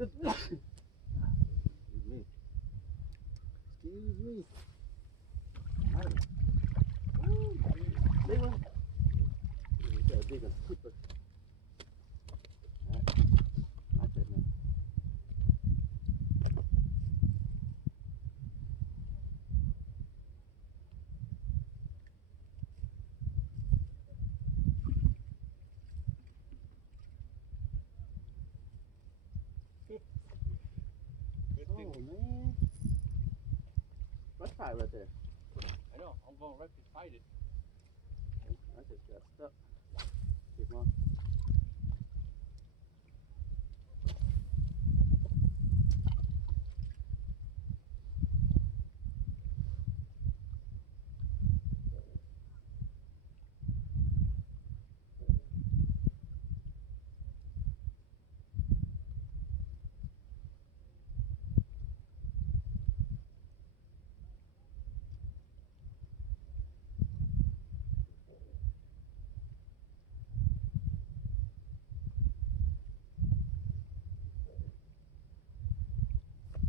me. Excuse me. Ooh, big one. You got a big one. Keeper. Alright. My turn now. Oh man. Let's try it right there. I know, I'm going right beside it. I just got stuck. Keep on.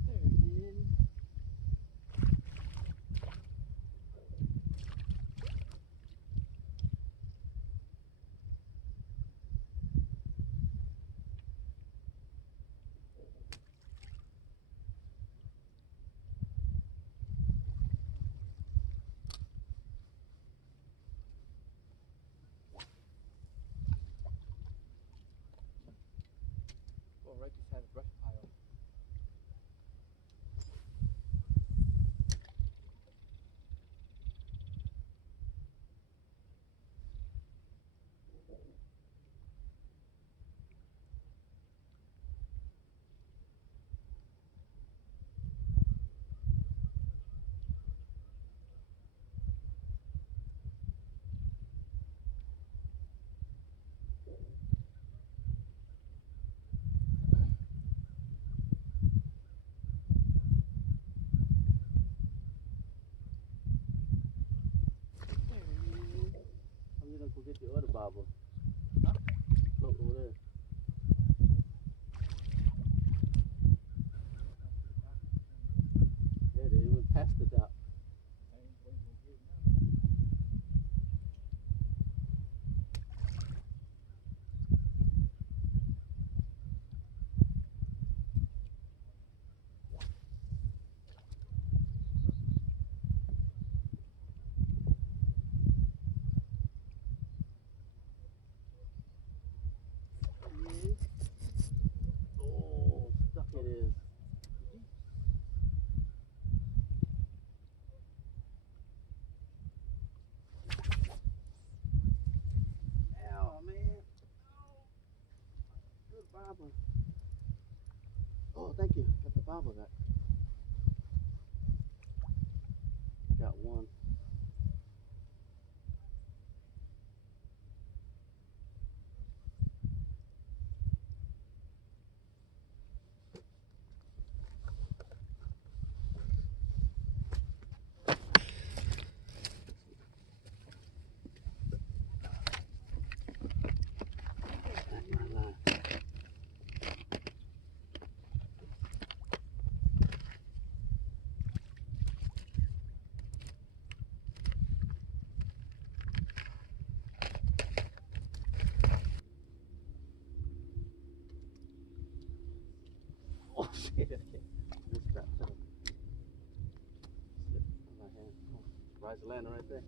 There he is. Going right beside the brush pile. There he is. I'm gonna go get the other bobber. Huh? Look over there. Yeah, they went past the dock. I ain't going to get it now. There he is. Oh, stuck it is. Ow, man. Good bobber. Oh, thank you. Got the bobber back. Got one. Back my line. Oh shit! This strap to the slip in my hand. Oh, rise the lantern right there.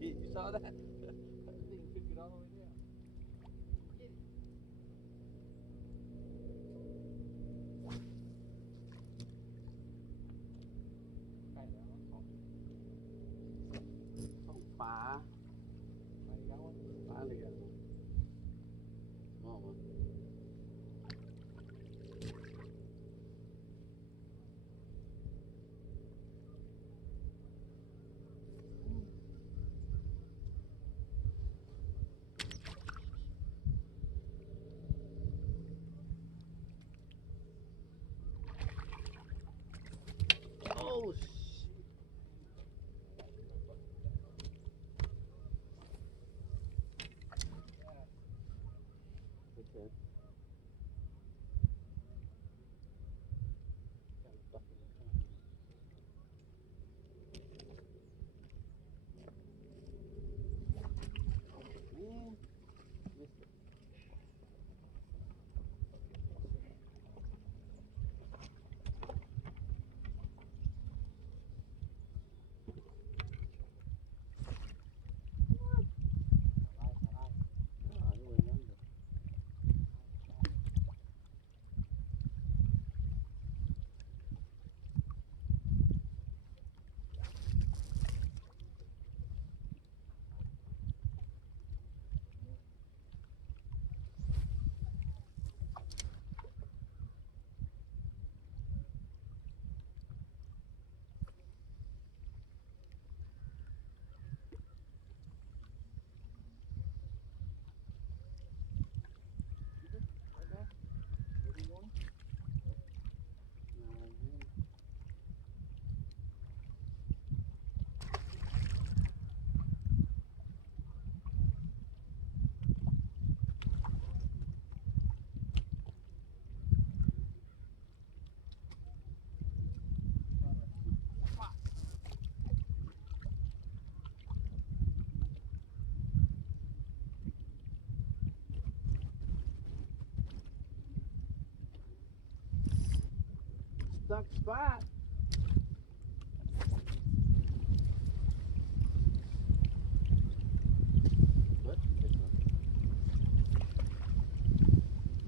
You saw that? That thing took it all the way down. Get it. stuck spot. What?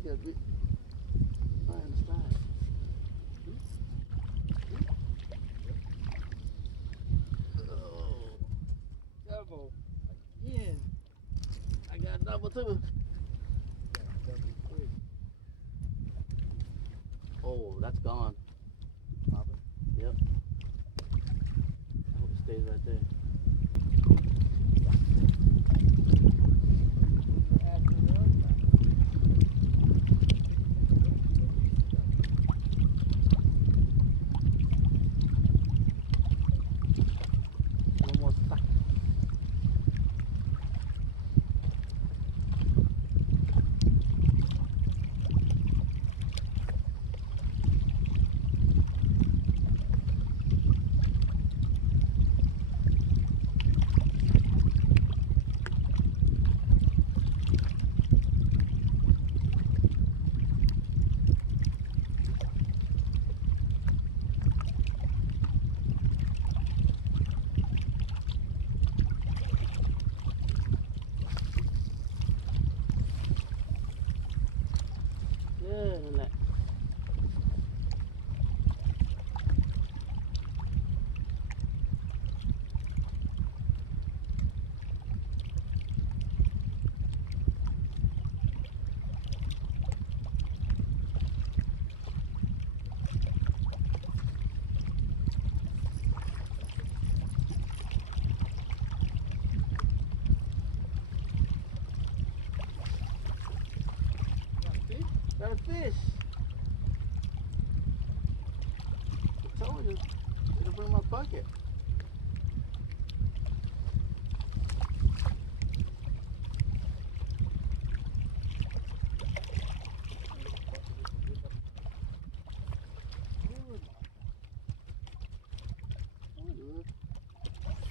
Yeah, we find the spot. Oh, double again. I got double too. Oh, that's gone. Yep. I hope it stays right there. One more suck. Yeah, relax. Got a fish. I told you. It'll bring my bucket.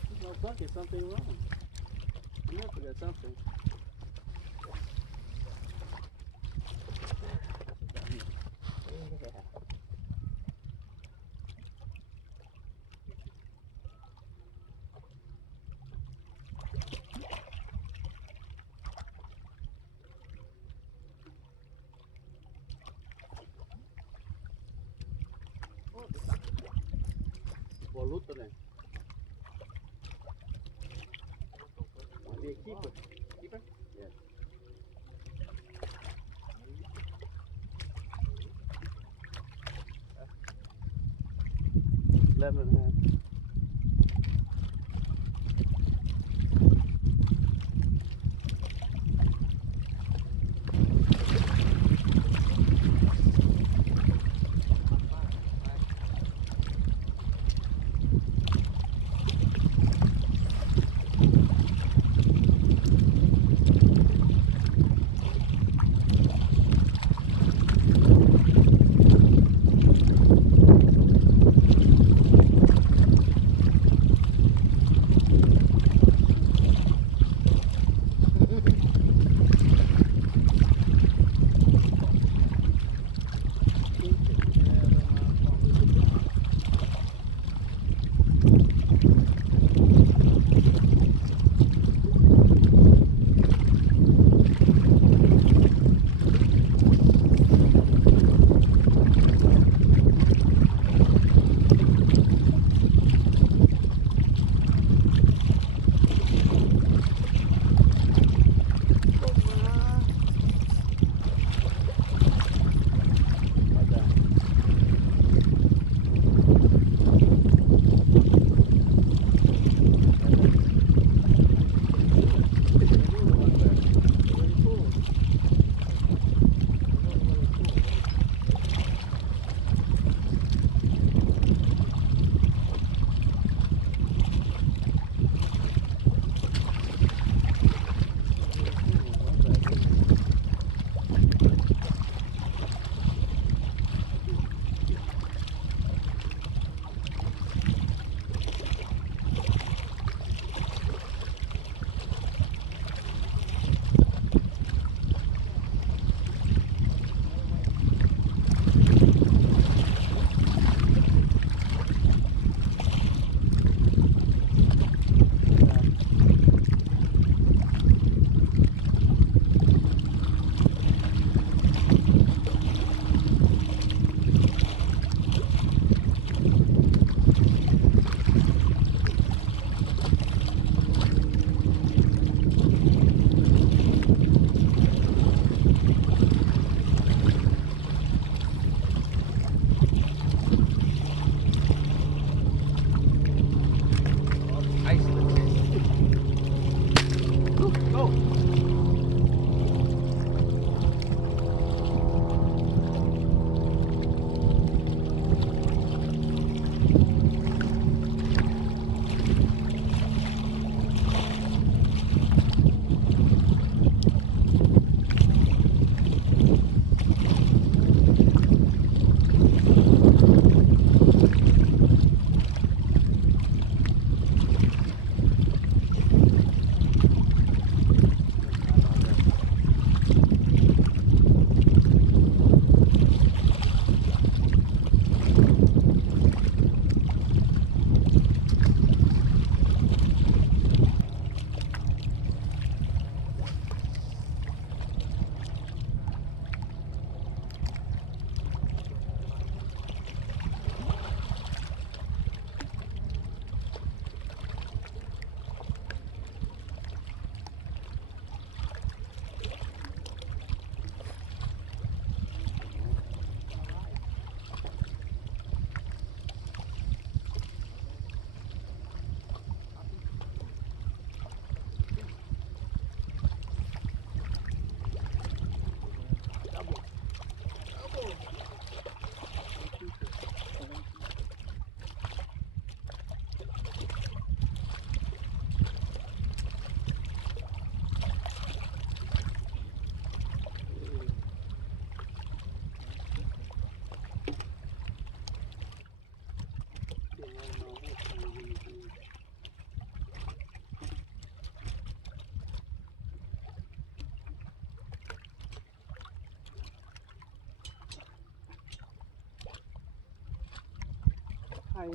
There's no bucket. Something wrong. You must have got something. Yeah. Voluto, né? Might be a keeper. Keeper? Yeah. 11.5.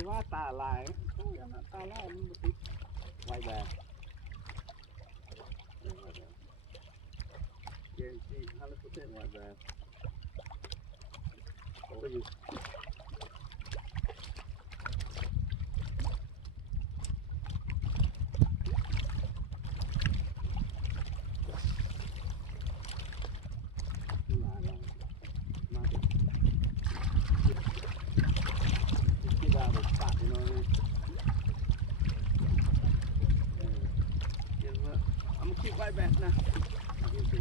ว่าตาลายโอ้ยอันนั้นตาลายมันบ่ติดไวแบบguarantee 100% white bass. For you. Get out of the spot, you know what I mean? Yeah, I'm gonna keep white bass now. I'll get to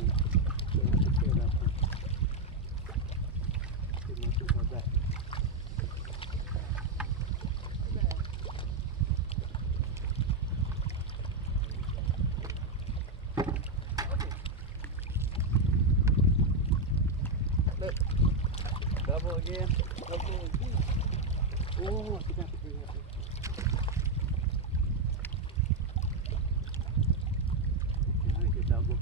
double again. Double again. Oh, I forgot to bring that thing. I didn't get double.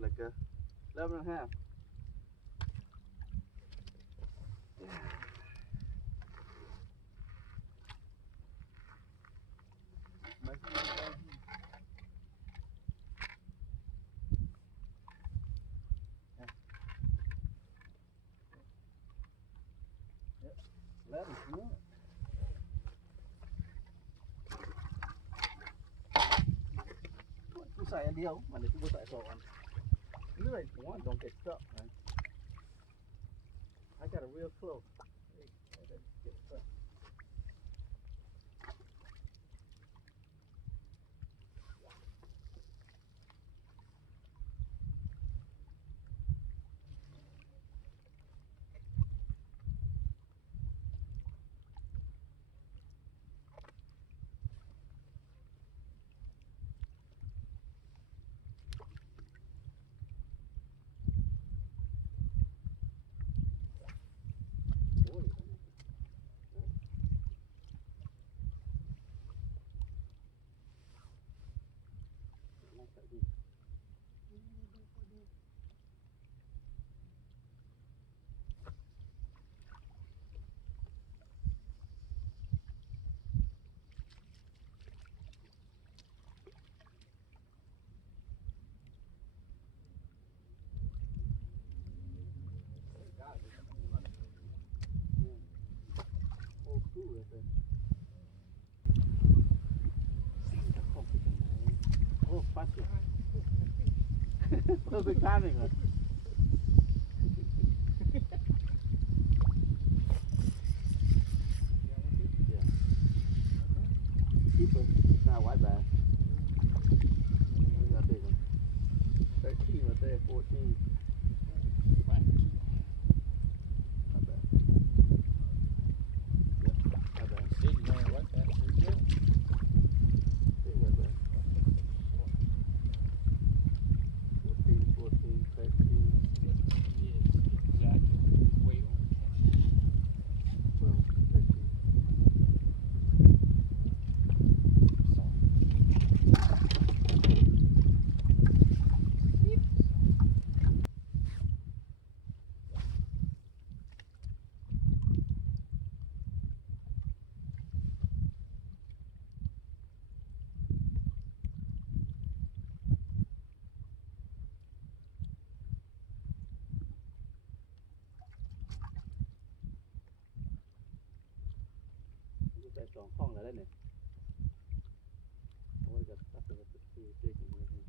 Like 11 and a half. Yep, 11. Cứ xài anh điêu, mà để cứ xài sổ anh. Really, one don't get stuck, man. I got it real close. Hey, I didn't get stuck. Perfect timing. Huh? Yeah. Keeper. Not white bass. We got big one. 13 right there. 14. Whack. Not bad. Yeah. Not bad. City man, what that? Pretty good. Big white bass. 14, 14, 13. Yes, exactly. Way on catch. 12, 13. Lúc tại tròn phong là đây này. Ôi gặp tắt rồi cái big one here.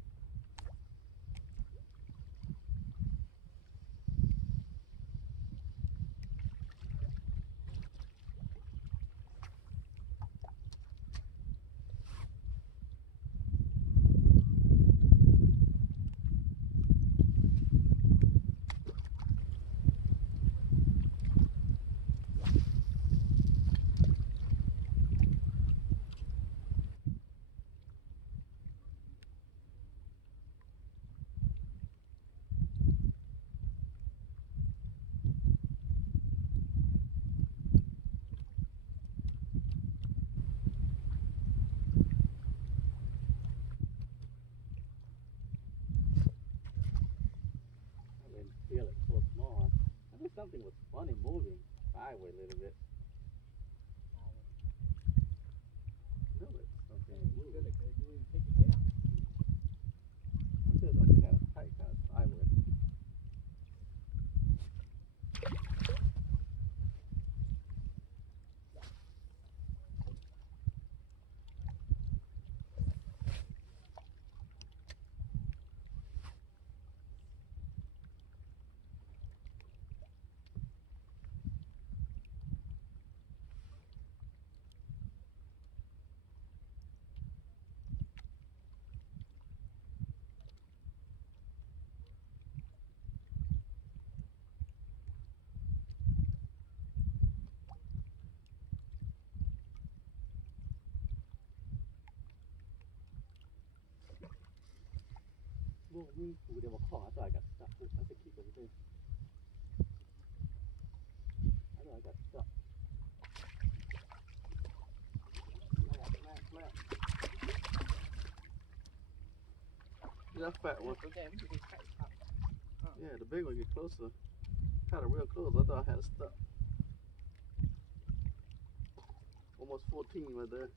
I didn't feel it so small. I think something was funny moving sideways a little bit. No, it's something Feel moving. it, they do even take it down. There's something kind of tight, kind of sideways. Well, we would have a call. I thought I got stuck. I could keep everything. I thought I got stuck. Flat. Yeah, that fat one. Okay, we can tight top. Yeah, the big one get closer. Kind of real close. I thought I had it stuck. Almost 14 right there.